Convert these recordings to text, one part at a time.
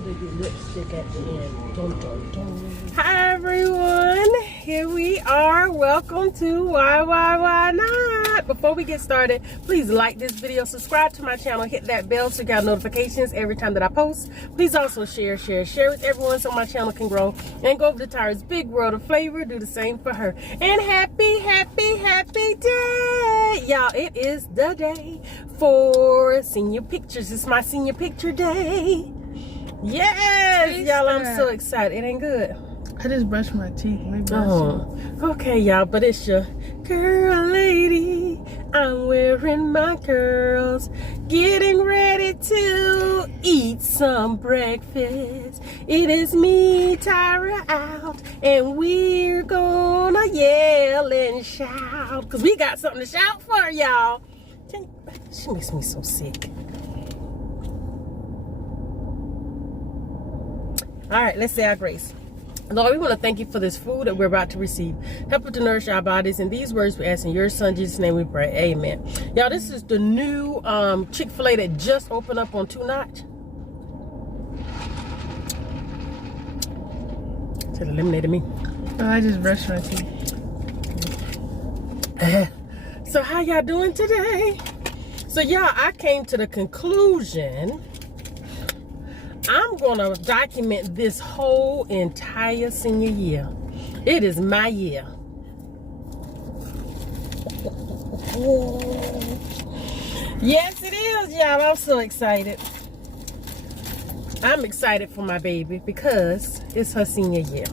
they do lipstick at the end. Dun, dun, dun. Hi everyone, here we are. Welcome to Why Not? Before we get started, please like this video, subscribe to my channel, hit that bell so you get notifications every time that I post. Please also share with everyone so my channel can grow. And go over to Tyra's Big World of Flavor, do the same for her. And happy day! Y'all, it is the day for senior pictures. It's my senior picture day. Yes, y'all, I'm so excited. It ain't good. I just brushed my teeth. Maybe Okay, y'all, but it's your girl lady. I'm wearing my curls, getting ready to eat some breakfast. It is me, Tyra, out, and we're gonna yell and shout, because we got something to shout for, y'all. She makes me so sick. All right, let's say our grace. Lord, we want to thank you for this food that we're about to receive. Help us to nourish our bodies. In these words, we ask in your son, Jesus' name we pray. Amen. Y'all, this is the new Chick-fil-A that just opened up on 2 Notch. It eliminated me. Oh, I just brushed my teeth. So how y'all doing today? So y'all, I came to the conclusion I'm gonna document this whole entire senior year. It is my year. Yes, it is, y'all. I'm so excited. I'm excited for my baby because it's her senior year.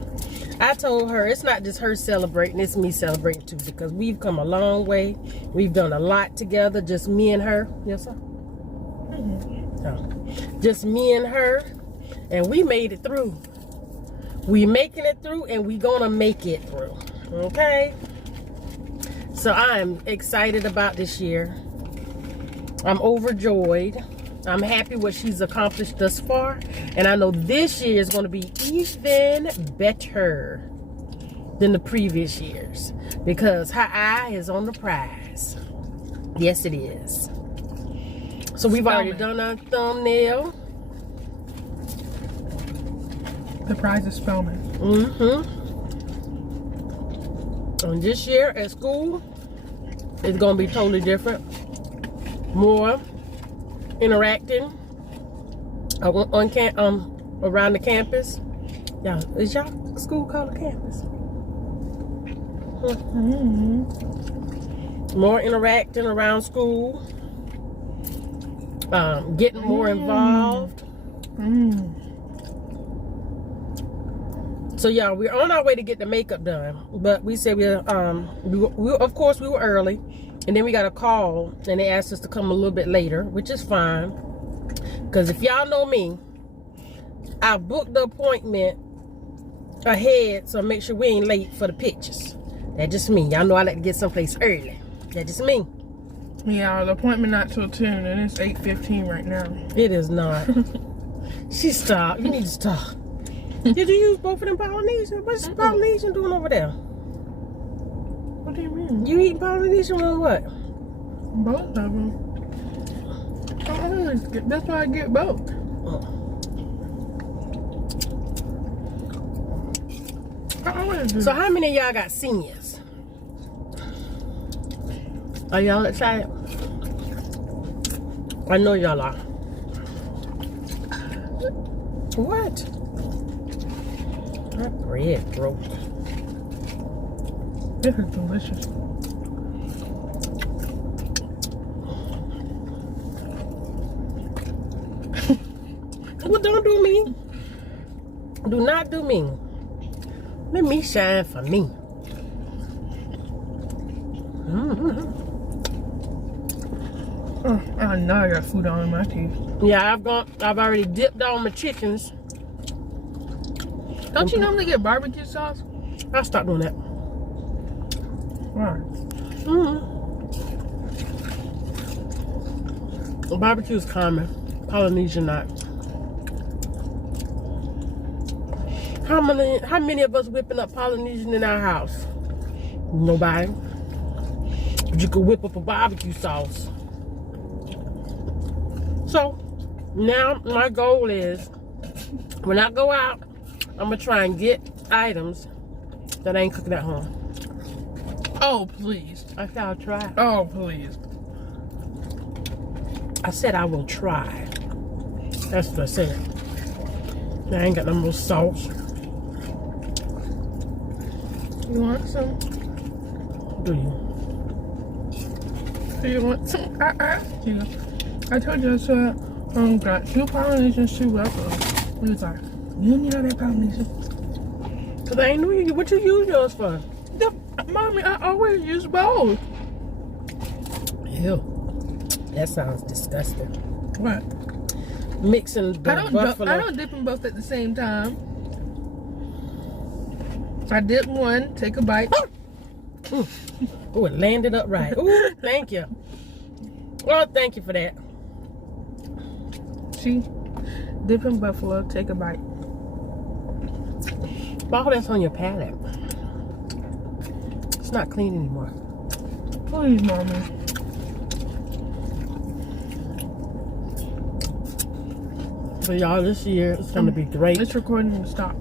I told her it's not just her celebrating, it's me celebrating too, because we've come a long way. We've done a lot together, just me and her. Yes, sir? Just me and her, and we made it through. We making it through, and we gonna make it through. Okay? So I'm excited about this year. I'm overjoyed. I'm happy what she's accomplished thus far, and I know this year is gonna be even better than the previous years because her eye is on the prize. Yes, it is. So we've already done our thumbnail. The prize is Spellman. And this year at school, it's gonna be totally different. More interacting around the campus. Yeah, is y'all school called a campus? More interacting around school. Getting more involved. So yeah, we're on our way to get the makeup done, but we said we of course we were early, and then we got a call and they asked us to come a little bit later, which is fine, because if y'all know me, I booked the appointment ahead so make sure we ain't late for the pictures. That's just me. Y'all know I like to get someplace early. That's just me. Yeah, the appointment not till 10, and it's 8:15 right now. It is not. She stopped. You need to stop. Did you use both of them Polynesian? What's Polynesian doing over there? What do you mean? You eating Polynesian on what? Both of them. That's why I get both. So how many of y'all got seniors? Are y'all excited? I know y'all are. What? My bread broke. This is delicious. Well, don't do me. Do not do me. Let me shine for me. I know I got food all in my teeth. Yeah, I've already dipped all my chickens. Don't you normally get barbecue sauce? I'll stop doing that. Why? Barbecue's common. Polynesian not. How many of us whipping up Polynesian in our house? Nobody. But you could whip up a barbecue sauce. So now my goal is When I go out, I'm gonna try and get items that I ain't cooking at home. Oh, please. I said I'll try. Oh, please. I said I will try. That's what I said. I ain't got no more sauce. You want some? Do you? Do you want some? I asked you. I told you I said, got 2 Polynesian shoe weapons. He was like, you don't need all that Polynesian. Cause I ain't know you. What you use yours for? Mommy, I always use both. Ew. That sounds disgusting. What? Mixing the buffalo. I don't dip them both at the same time. I dip one, take a bite. Oh, it landed upright. Ooh, thank you. Oh, thank you for that. See? Dip in buffalo, take a bite. Oh, that's on your palate. It's not clean anymore. Please, Mommy. But y'all, this year it's gonna be great. This recording will stop.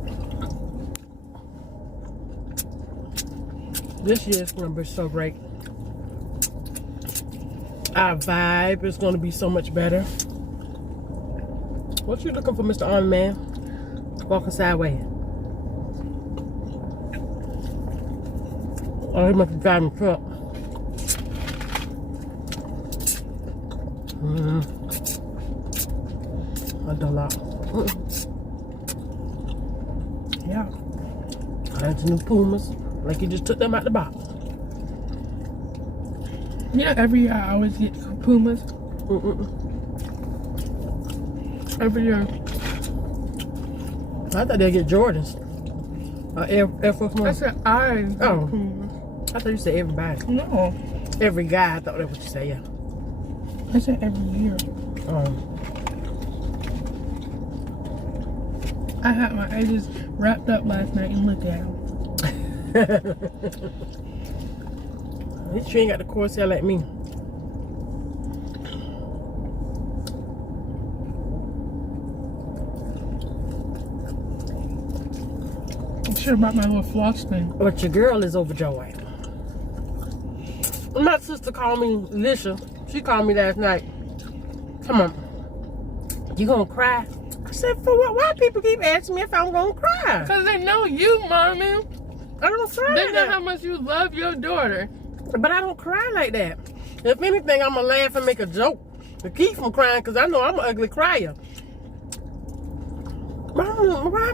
This year is gonna be so great. Our vibe is gonna be so much better. What you looking for, Mr. Army Man? Walking sideways. Oh, he must be driving the truck. I done a lot. Yeah. I had some new Pumas. Like you just took them out the box. Yeah, every year I always get Pumas. Every year. I thought they'd get Jordans. Air Force One. I said I get Oh. Pumas. I thought you said everybody. No. Every guy. I thought that's what you said, yeah. I said every year. I had my edges wrapped up last night and looked at them. At least you ain't got the corset like me. I'm sure about my little floss thing. But your girl is overjoyed. My sister called me Lisha. She called me last night. Come on. You gonna cry? I said, for what? Why people keep asking me if I'm gonna cry? Because they know you, Mommy. I don't cry They like know that. how much you love your daughter. But I don't cry like that. If anything, I'm gonna laugh and make a joke to keep from crying because I know I'm an ugly crier. Mom, why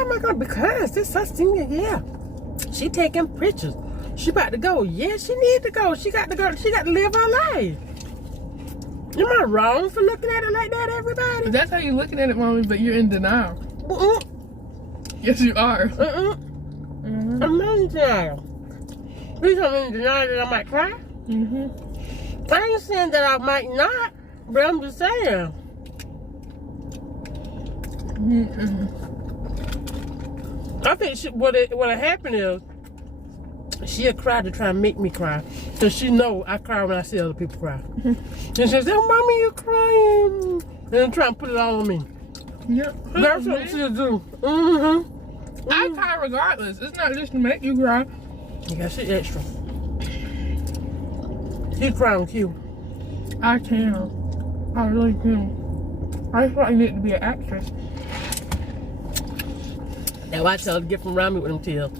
am I gonna? Because this her senior year. She taking pictures. She about to go. Yeah, she need to go. She got to go. She got to live her life. Am I wrong for looking at it like that, everybody? That's how you're looking at it, Mommy, but you're in denial. Yes, you are. I'm not in denial. Please, I'm in denial that I might cry. I ain't saying that I might not, but I'm just saying. I think what happened is she'll cry to try and make me cry. Because she know I cry when I see other people cry. And she says, oh, Mommy, you're crying. And then try and put it all on me. Yeah. That's what she'll do. I cry regardless. It's not just to make you cry. Yeah, she extra. She cry on cue. I can. I really can. I thought you need to be an actress. Now I tell her to get from around me with them tears.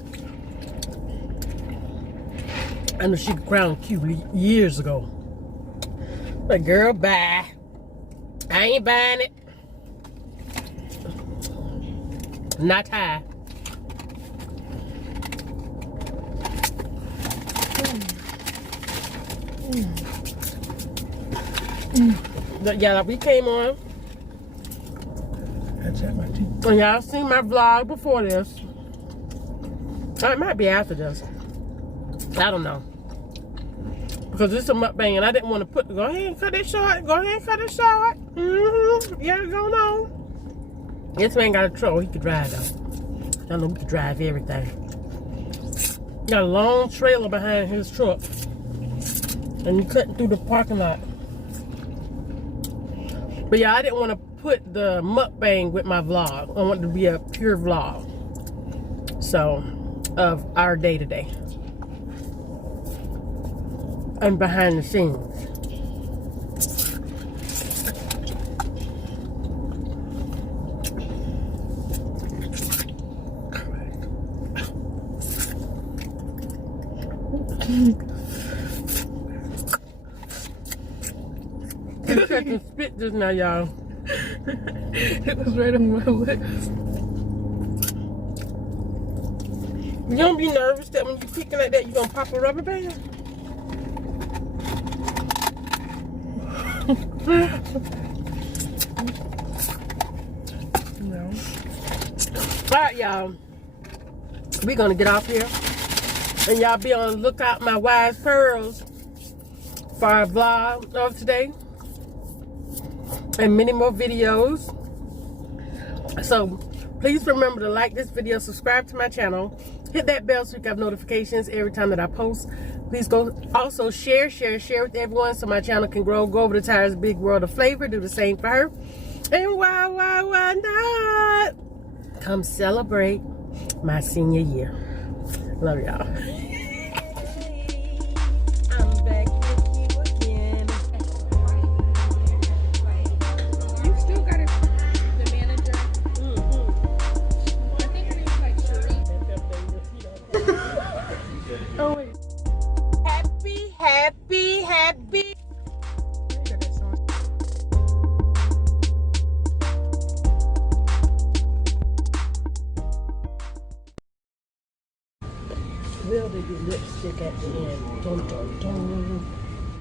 I know she could cry on cue years ago. But girl, bye. I ain't buying it. Not high. Yeah, we came on. That's at my teeth. And y'all seen my vlog before this. Or it might be after this. I don't know. Because it's a mukbang and I didn't want to put, go ahead and cut it short. Go ahead and cut it short. Yeah, go on. This man got a truck. He could drive though. I know he could drive everything. Got a long trailer behind his truck. And you cutting through the parking lot. But yeah, I didn't want to put the mukbang with my vlog. I want it to be a pure vlog. So, of our day to day. And behind the scenes. I'm taking spit just now, y'all. It was right on my lips. You don't be nervous that when you're picking like that, you're gonna pop a rubber band? No. Alright, y'all. We're gonna get off here. And y'all be on the lookout my wise pearls for our vlog of today. And many more videos. So please remember to like this video, subscribe to my channel, hit that bell so you can have notifications every time that I post. Please go also share with everyone so my channel can grow. Go over to Tyra's Big World of Flavor, do the same for her. And why not? Come celebrate my senior year. Love y'all. I'm back with you again. You still got it, the manager. I think her name's like Cherie. Oh, wait. Happy. Will they do lipstick at the end? Dun, dun, dun.